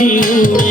you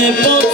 acepto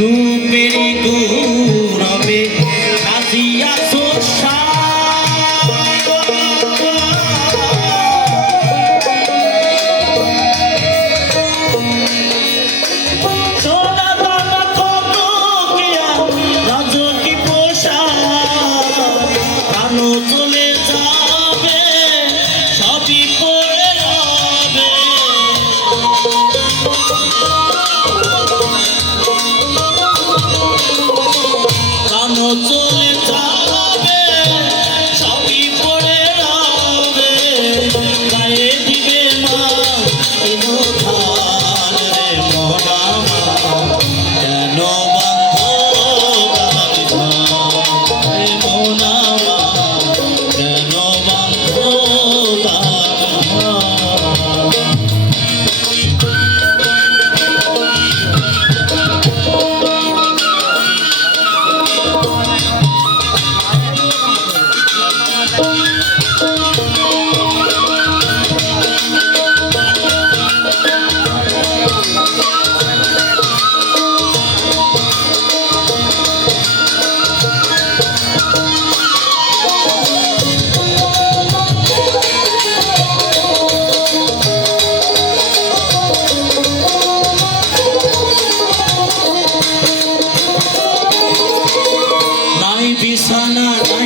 রূপেরি গৌরবে সাজিয়াছ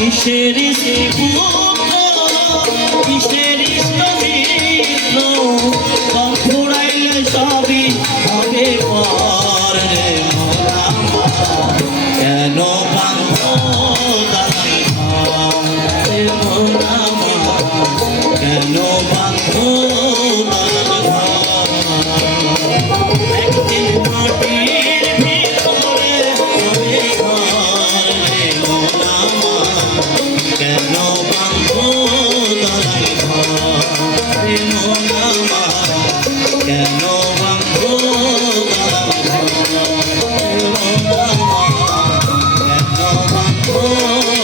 কিসের কিসের ফুরাইলে সবই হবে কেন কেন Oh.